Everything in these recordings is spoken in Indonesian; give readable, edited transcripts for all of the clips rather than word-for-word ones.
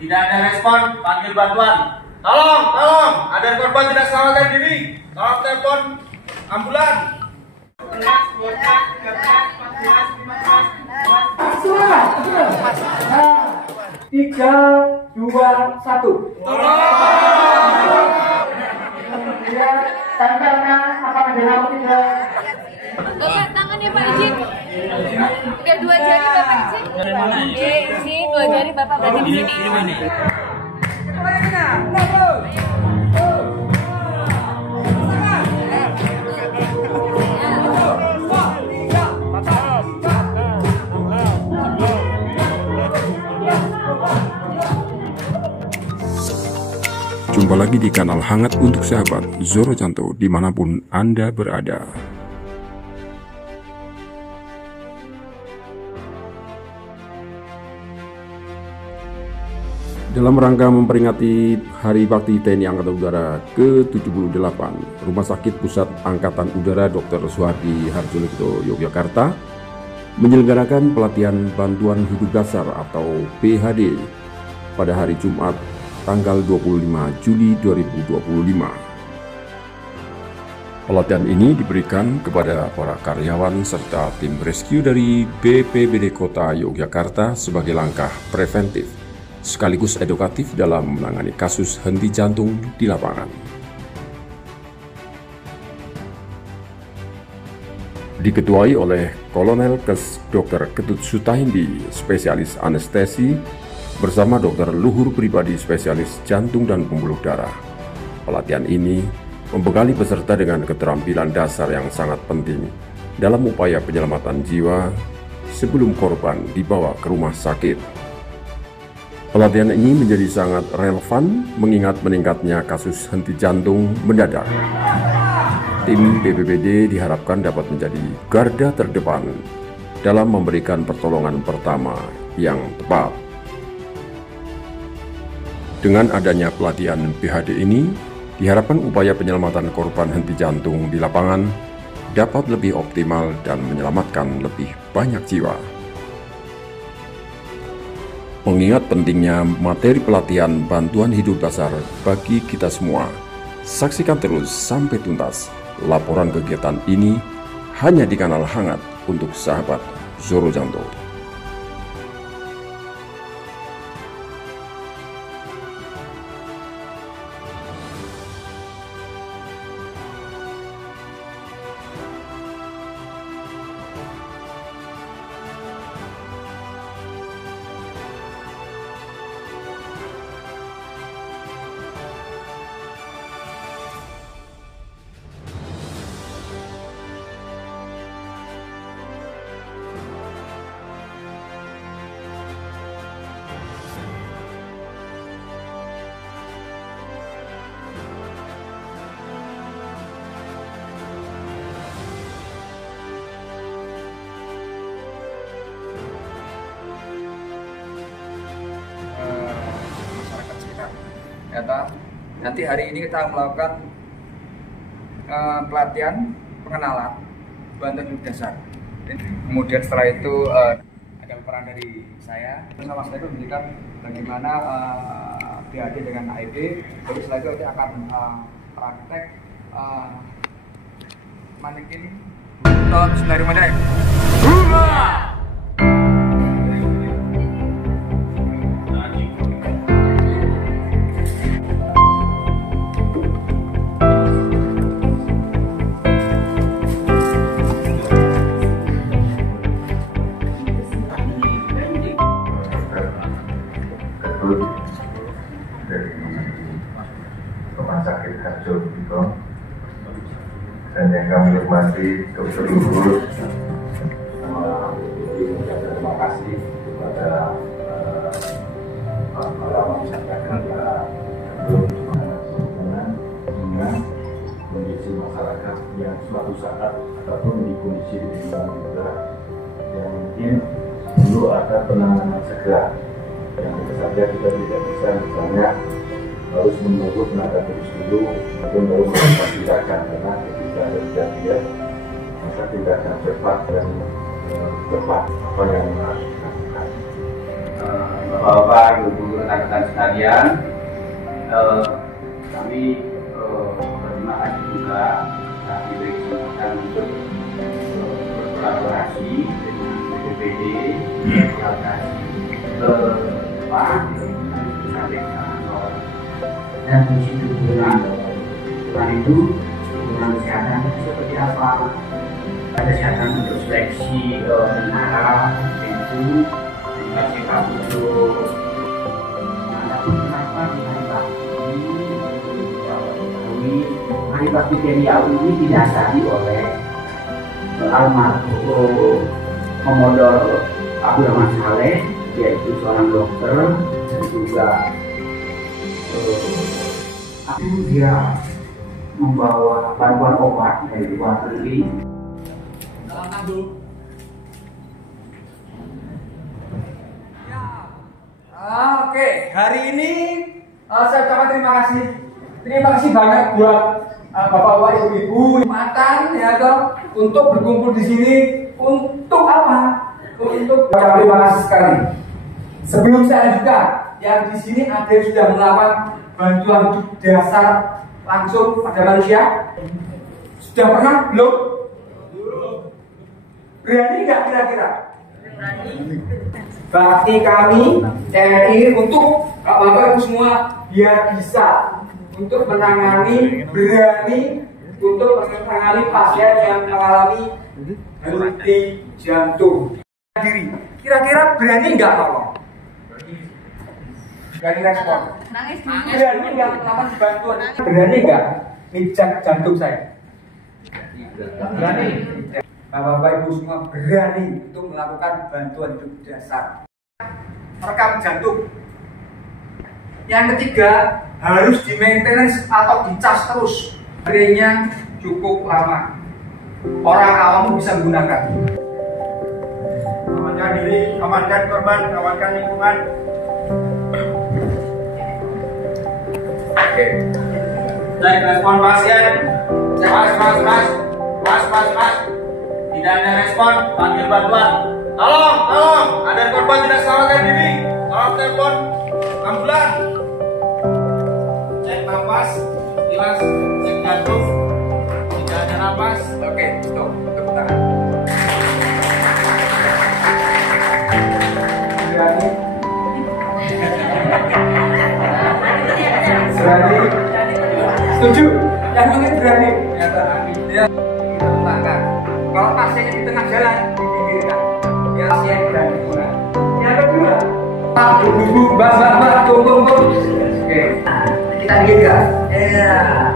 Tidak ada respon, panggil bantuan. Tolong, ada korban tidak sadarkan diri. Tolong telepon ambulan. 3, 2, 1. Ya, tempelnya apa menjelang tidak? Bapak tangannya Pak izin. Oke, 2 jari Bapak izin. Oke, izin 2 jari Bapak berarti di sini. Jumpa lagi di kanal Hangat untuk Sahabat Zoro Canto dimanapun Anda berada. Dalam rangka memperingati Hari Bakti TNI Angkatan Udara ke-78, Rumah Sakit Pusat Angkatan Udara Dr. Suhardi Harjono Yogyakarta menyelenggarakan pelatihan bantuan hidup dasar atau PHD pada hari Jumat tanggal 25 Juli 2025. Pelatihan ini diberikan kepada para karyawan serta tim rescue dari BPBD Kota Yogyakarta sebagai langkah preventif sekaligus edukatif dalam menangani kasus henti jantung di lapangan. Diketuai oleh Kolonel Kes Dr. Ketut Sutahindi, spesialis anestesi, bersama Dr. Luhur Pribadi, spesialis jantung dan pembuluh darah. Pelatihan ini membekali peserta dengan keterampilan dasar yang sangat penting dalam upaya penyelamatan jiwa sebelum korban dibawa ke rumah sakit. Pelatihan ini menjadi sangat relevan mengingat meningkatnya kasus henti jantung mendadak. Tim BPBD diharapkan dapat menjadi garda terdepan dalam memberikan pertolongan pertama yang tepat. Dengan adanya pelatihan PHD ini, diharapkan upaya penyelamatan korban henti jantung di lapangan dapat lebih optimal dan menyelamatkan lebih banyak jiwa. Mengingat pentingnya materi pelatihan bantuan hidup dasar bagi kita semua, saksikan terus sampai tuntas laporan kegiatan ini hanya di kanal Hangat untuk Sahabat Zoro Canto. Nanti hari ini kita melakukan pelatihan pengenalan bantuan hidup dasar. Kemudian setelah itu ada peran dari saya bersama saya memberikan bagaimana PHD dengan AED. Jadi setelah itu kita akan praktek manekin. Bismillahirrahmanirrahim. Dari Rumah Sakit Harjono dan yang kami hormati Dr. Luhur, terima kasih kepada para masyarakat dengan kondisi masyarakat yang suatu saat ataupun di kondisi juga yang mungkin perlu ada penanganan segera. Yang tentu saja kita tidak bisa misalnya harus menunggu tenaga medis dulu untuk baru melakukan tindakan, karena ketika ada kejadian maka tindakan cepat dan tepat apa yang harus dilakukan. Bapak-bapak, ibu-ibu, rekan rekan-rekan sekalian, kami berterima kasih juga kami diberi kesempatan untuk berkolaborasi dengan BPBD dan fungsi dukungan itu dukungan kesehatan itu seperti apa? Kesehatan untuk seleksi tentara itu dikasih untuk kenapa hari bakti Riau ini didasari oleh almarhum Komodor Abdurrahman Saleh, yaitu seorang dokter dan juga dia membawa bantuan obat dari luar negeri. Oke, hari ini saya ucapkan terima kasih. Terima kasih banyak buat bapak-bapak, ibu-ibu, mantan ya toh, untuk berkumpul di sini. Untuk apa? Untuk terima kasih sekali. Sebelum saya lanjutkan, yang di sini ada yang sudah melakukan bantuan hidup dasar langsung pada manusia. Sudah pernah belum? Berani nggak kira-kira? Bakti kami TNI untuk bapak-bapak ibu semua biar bisa untuk menangani, berani untuk menangani pasien yang mengalami henti jantung. Diri, kira-kira berani nggak tolong? Berani respon? Berani nggak melakukan bantuan? Berani nggak mijak jantung saya? Berani. Bapak-bapak ibu semua berani untuk melakukan bantuan hidup dasar. Rekam jantung. Yang ketiga, harus di maintenance atau dicas terus. Baterainya cukup lama. Orang awam bisa menggunakan. Amankan diri, amankan korban, amankan lingkungan. Oke. Dari respon pasien, mas. Tidak ada respon, panggil bantuan. Tolong, ada korban tidak sadarkan diri. Tolong telepon ambulan. Cek nafas, kilas, cek jantung. Tidak ada nafas. Oke, stop. Tepuk tangan. Berani. Setuju? Yang penting berani. Ya, kita kembangkan. Kalau pasiennya di tengah jalan, dipinggirkan. Ya, pasien berani pulang. Yang kedua, ibu, mbak, tunggu. Oke, kita pinggirkan. Ya.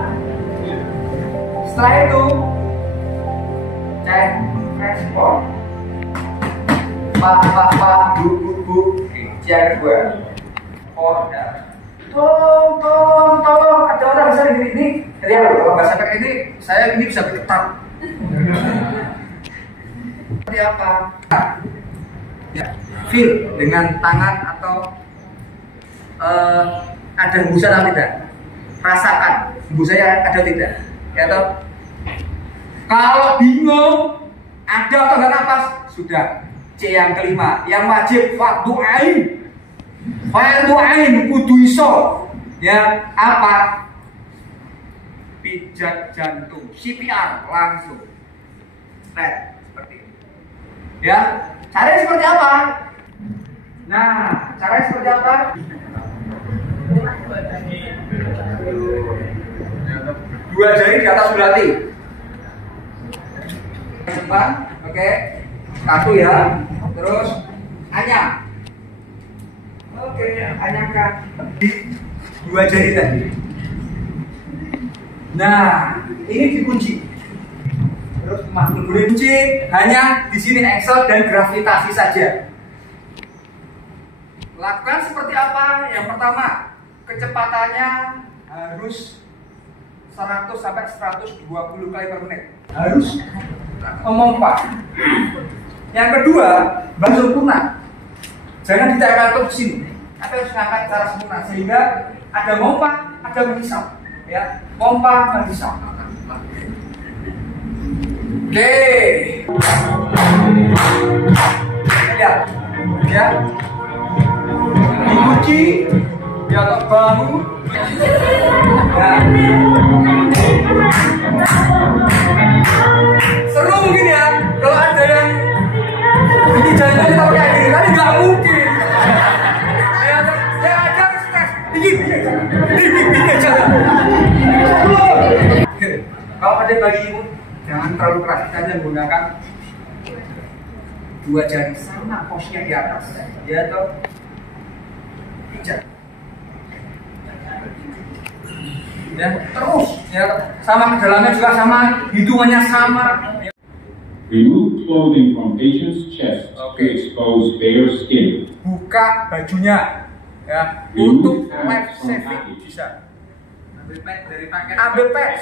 Setelah itu, cek respon. Pak, bu. Yang kedua, order. Tolong, ada orang bisa ini. Jadi kalau bahasa kayak ini, saya ini bisa bergetar. Seperti apa? Ya, feel dengan tangan atau ada hembusan atau tidak? Rasakan hembusannya ada atau tidak? Ya toh? Kalau bingung, ada atau enggak napas, sudah. C yang kelima, yang wajib fardu ain. Fardu ain kudu iso. Ya, apa? Pijat jantung, CPR langsung. Nah, seperti ini. Ya, caranya seperti apa? Nah, caranya seperti apa? Dua jari di atas bulati. Depan, oke. Satu ya. Terus anyam. Oke, anyamkan. Dua jari tadi. Nah, ini dikunci. Terus makhluk kunci hanya di sini aksel dan gravitasi saja. Lakukan seperti apa? Yang pertama, kecepatannya harus 100 sampai 120 kali per menit. Harus memompa. Yang kedua, bang sempurna. Jangan ditekan ke sini. Tapi harus ngangkat secara sempurna sehingga ada mompa, ada menghisap. Ya, mompa, menghisap. Oke. Lihat. Ya. Dikunci ya toh bahu. Nah. Seru mungkin ya kalau ada yang ini jangan kita pakai air, tapi nggak mungkin. Ya ada stres, dikit jangan. Kalau pada bagimu jangan terlalu keras, kita menggunakan 2 jari sama posnya di atas, ya toh pijat. Ya terus ya sama kedalamannya juga sama, hitungannya sama. Remove clothing from patient's chest to expose bare skin. Buka bajunya ya untuk life saving bisa. Ambil pad dari paket. Ambil pad.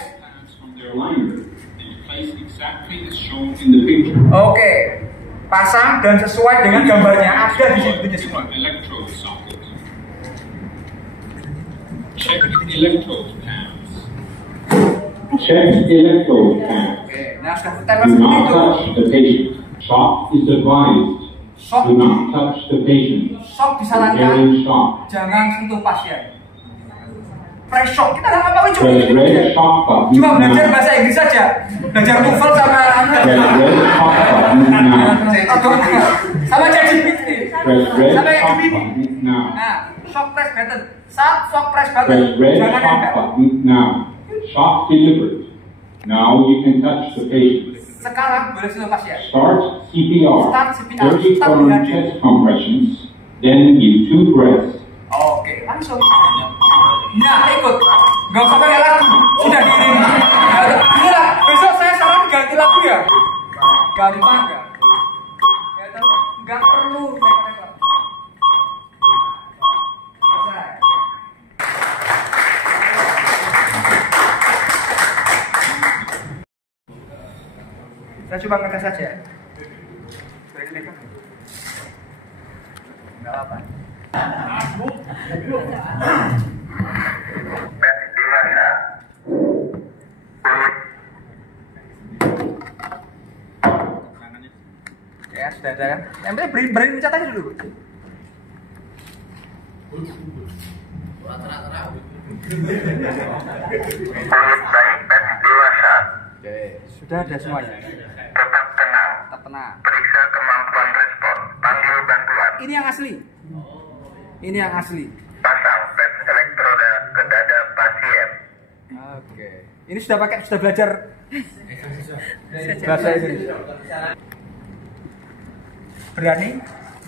From their liner and place exactly as shown in the picture. Oke. Pasang dan sesuai dengan gambarnya ada di situ semua. Electrode socket. Check electrode pads. Check electrode pads. Oke, nah sudah ditempel Do seperti not itu. touch the patient. Shock is advised. Shock, Do not touch the patient. shock disarankan During shock. jangan sentuh pasien. Fresh shock kita nggak apa-apa cuma Press red shock button cuma belajar now. bahasa Inggris saja, belajar TOEFL sama Press red shock button now. sama ChatGPT. Press red Sama yang shock begini. button now. Nah, shock press button. Saat shock press button, Press red jangan shock nempel. button now. Shock delivered. Now you can touch the patient. Sekarang boleh sentuh pasien. Start CPR. Start CPR. 30 Start current dengan- chest compressions. Then give 2 breaths. Oke, langsung. Nah, ikut. Gak usah pakai lagu, sudah diiringi. Inilah, besok saya saran ganti lagu ya. Gampang gak? Ya tahu, gak perlu repot-repot. Selesai. Saya coba ngetes saja. Klik-klik. Gak apa-apa. Ya sudah ada kan? Yang penting berani mencat aja dulu. Oke, sudah ada semuanya. Tetap tenang. Tetap tenang. Periksa kemampuan respon. Panggil bantuan. Ini yang asli. Ini yang asli. Pasang pad elektroda ke dada pasien. Oke. Ini sudah belajar bahasa Indonesia. Berani?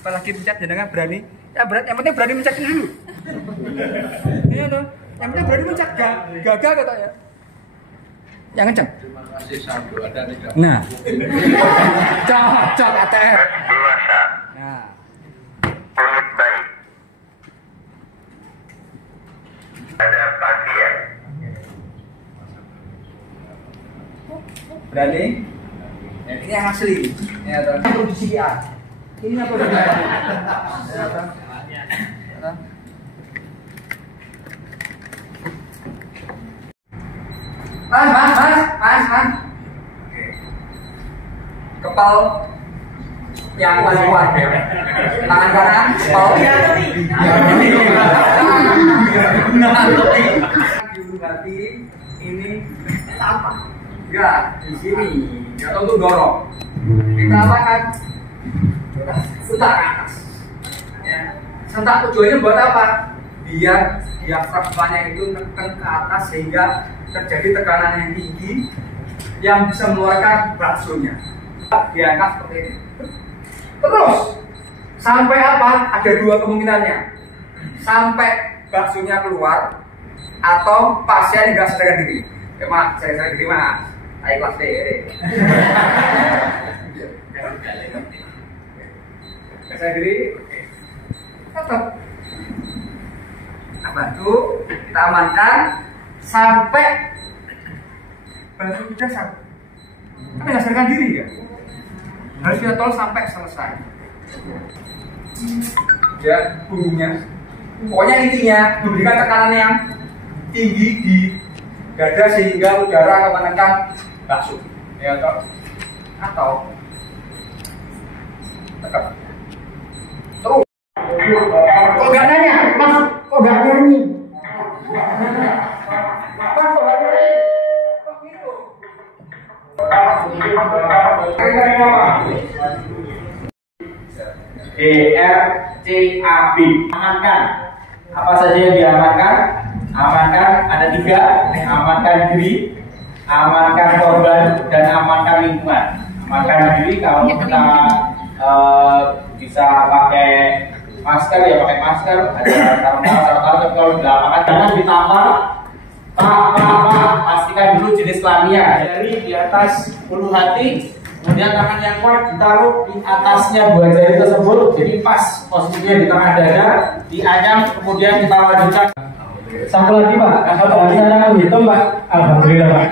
Apalagi mencet jenengan berani? Ya berat, yang penting berani mencet dulu. Iya toh. Yang penting berani mencet gagal kata ya. Yang kenceng. Nah. Cocok ATR. Pad dewasa. Nah. Kulit bayi. Dada pasien. Berani? Ya, ini yang asli. Ya toh. Ini perlu di CPR. Ini apa udah ya toh. Mas. Oke. Kepal yang paling kuat. Tangan kanan, kepal. Di ujung hati ini apa? Ya, di sini. Ya untuk dorong. Kita apakan? Sentak ke atas. Ya. Sentak tujuannya buat apa? Biar diafragmanya itu neken ke atas sehingga terjadi tekanan yang tinggi yang bisa mengeluarkan baksonya. Diangkat seperti ini. Terus sampai apa? Ada 2 kemungkinannya. Sampai baksonya keluar atau pasien nggak sadarkan diri. Ya mas, saya sadar diri mas. Ayo kelas D. Sadar diri. Tetap. Kita bantu, kita amankan sampai bantu kita sampai. Tapi nggak sadarkan diri ya. Harus kita tolong sampai selesai. Ya, punggungnya. Pokoknya intinya memberikan tekanan yang tinggi di dada sehingga udara akan menekan bakso. Ya atau tekan. Terus. Kok nggak nanya, mas? Kok nggak nyanyi? Kok nggak nyanyi? Kok gitu? DRCAB. Amankan. Apa saja yang diamankan? Amankan ada 3. Amankan diri, amankan korban, dan amankan lingkungan. Amankan diri kalau kita bisa pakai masker ya pakai masker. Ada taruh kalau di lapangan jangan ditampar. Pastikan dulu jenis kelaminnya. Jari di atas ulu hati. Kemudian tangan yang kuat ditaruh di atasnya 2 jari tersebut, jadi pas posisinya di tengah dada, dianyam, kemudian kita lanjutkan. Satu lagi Pak, kalau bisa menghitung Pak. Alhamdulillah Pak.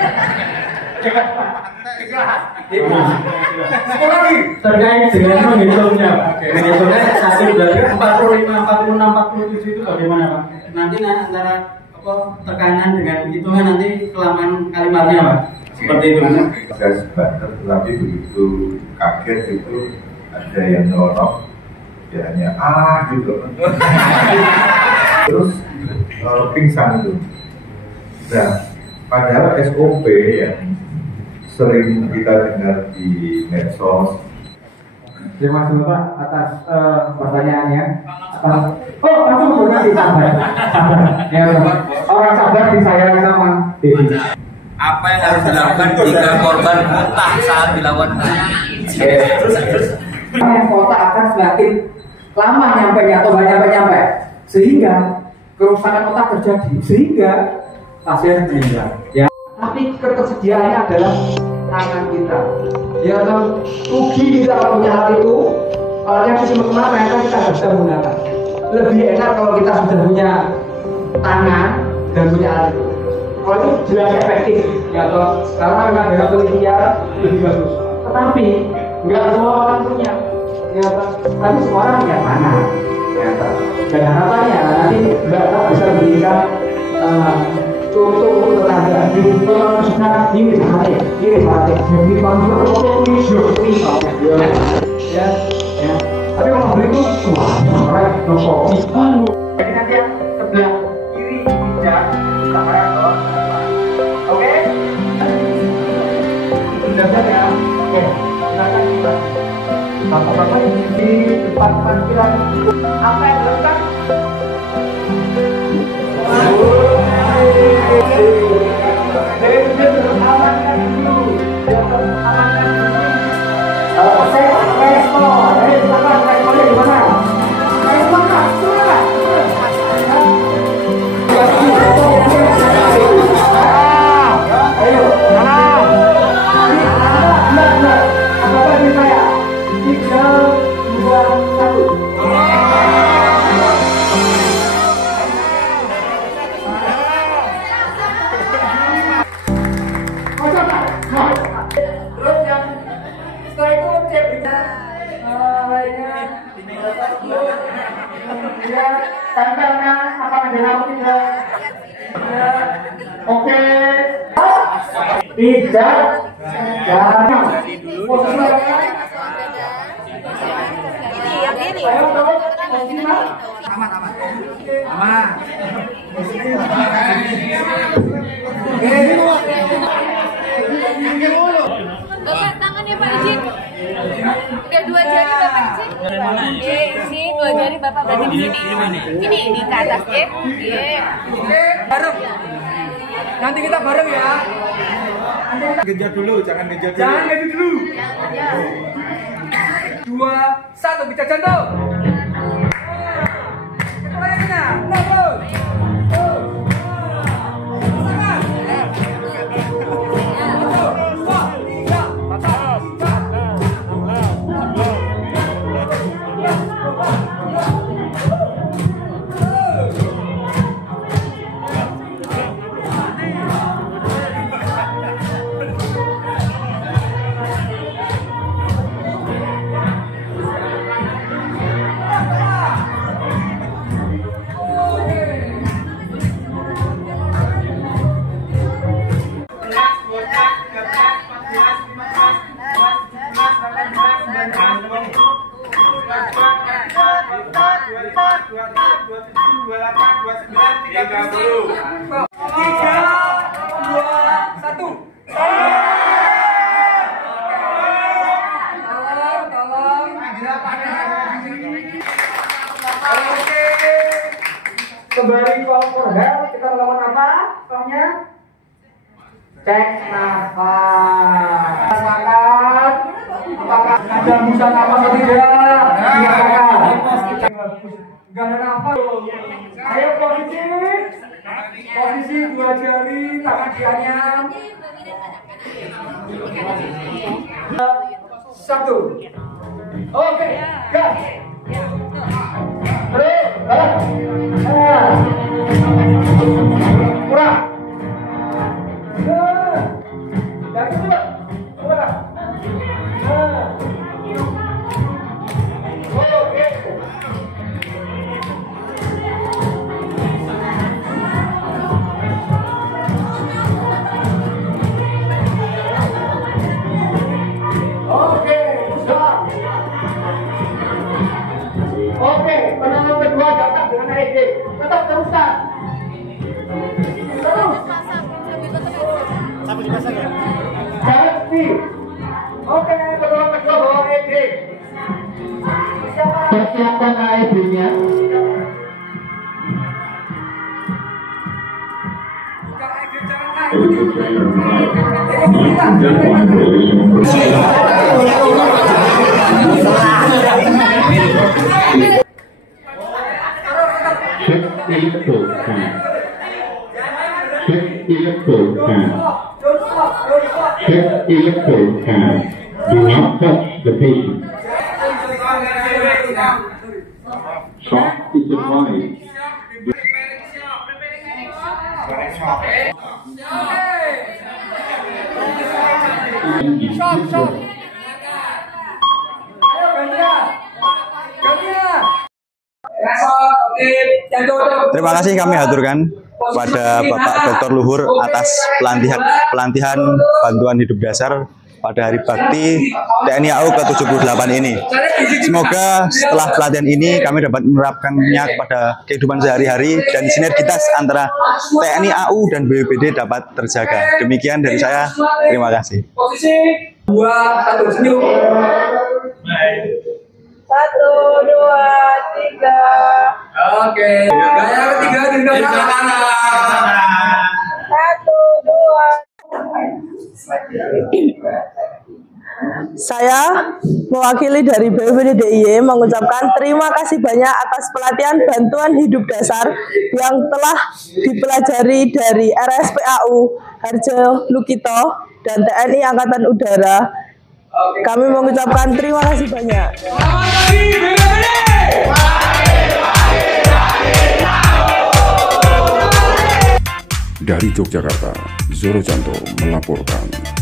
Satu lagi terkait dengan menghitungnya Pak. Menghitungnya 1, 2, 3, 45, 46, 47 itu bagaimana Pak? Nanti antara tekanan dengan hitungan nanti kelamaan kalimatnya Pak. Seperti itu. Saya sebentar, tetapi begitu kaget itu ada yang nyelonok, ya hanya gitu. Terus pingsan itu. Nah, padahal SOP yang sering kita dengar di medsos. Terima kasih Pak atas pertanyaannya. Oh, langsung benar sabar. Ya, orang sabar disayang sama Dedi. apa yang harus dilakukan jika korban muntah saat dilakukan? Terus yang otak akan semakin lama nyampe atau nggak nyampe, sehingga kerusakan otak terjadi, sehingga pasien meninggal. Ya. Tapi ketersediaannya adalah tangan kita. Ya kan, rugi kita kalau punya hal itu. Yang bisa kemarin kita nggak bisa menggunakan. Lebih enak kalau kita sudah punya tangan dan punya alat itu. Kalau itu jelas efektif, ya toh, karena memang dengan penelitian lebih bagus. Tetapi nggak semua orang punya, ya toh. Tapi semua orang punya tangan, ya toh. Dan harapannya nanti Mbak bisa berikan contoh untuk tetangga. Kalau sudah ini hati, jadi konsul ya. Tapi kalau beli itu suara nopo. Jadi nanti yang sebelah kiri bijak, sebelah kanan. Oke? Sudah ya. Oke. Silakan Mbak. Bapak-bapak di depan parkiran apa yang dilakukan? Amankan dulu. Amankan dulu. Responnya di mana? Responnya, silakan. Ayo, apa di saya? 3, 2, 1. Terus yang setelah itu cek lainnya ya tempelnya apa menjelang tidak oke tidak jangan posisi lainnya ayo terus posisi aman Bapak tangannya Pak izin. Udah 2 jari Bapak izin. Izin 2 jari Bapak berarti di sini. Ini ke atas ya. Bareng. Nanti kita bareng ya. genjot dulu, jangan genjot dulu. Jangan gitu dulu. 2, 1 kita jantung. Kepalanya terus. Kembali call for help, kita melakukan apa? Contohnya cek nafas. Rasakan apakah ada hembusan nafas atau tidak? Rasakan. Enggak ada nafas. Ayo posisi dua jari, tangan dianyam. 1. Oke, gas. Kurang. Yang kedua. Kurang. Oke. Oke, stop. Oke, penanganan kedua datang dengan AED. Tetap teruskan. Terus. Sampai dipasang ya? Jangan sih. Oke, penanganan kedua bawa AED. Persiapkan AED-nya. Buka AED, jangan Check electrode pad. Do not touch the patient. Shock is advised. Terima kasih kami haturkan pada Bapak Dr. Luhur atas pelatihan bantuan hidup dasar pada Hari Bakti TNI AU ke-78 ini. Semoga setelah pelatihan ini kami dapat menerapkannya kepada kehidupan sehari-hari dan sinergitas antara TNI AU dan BPBD dapat terjaga. Demikian dari saya, terima kasih. Posisi 2, 1, senyum. 1, 2, 3. Oke. Gaya ketiga di sebelah kanan. 1, 2. Saya mewakili dari BPBD DIY mengucapkan terima kasih banyak atas pelatihan bantuan hidup dasar yang telah dipelajari dari RSPAU Harjo Lukito dan TNI Angkatan Udara. Kami mengucapkan terima kasih banyak. Dari Yogyakarta, Zoro Janto melaporkan.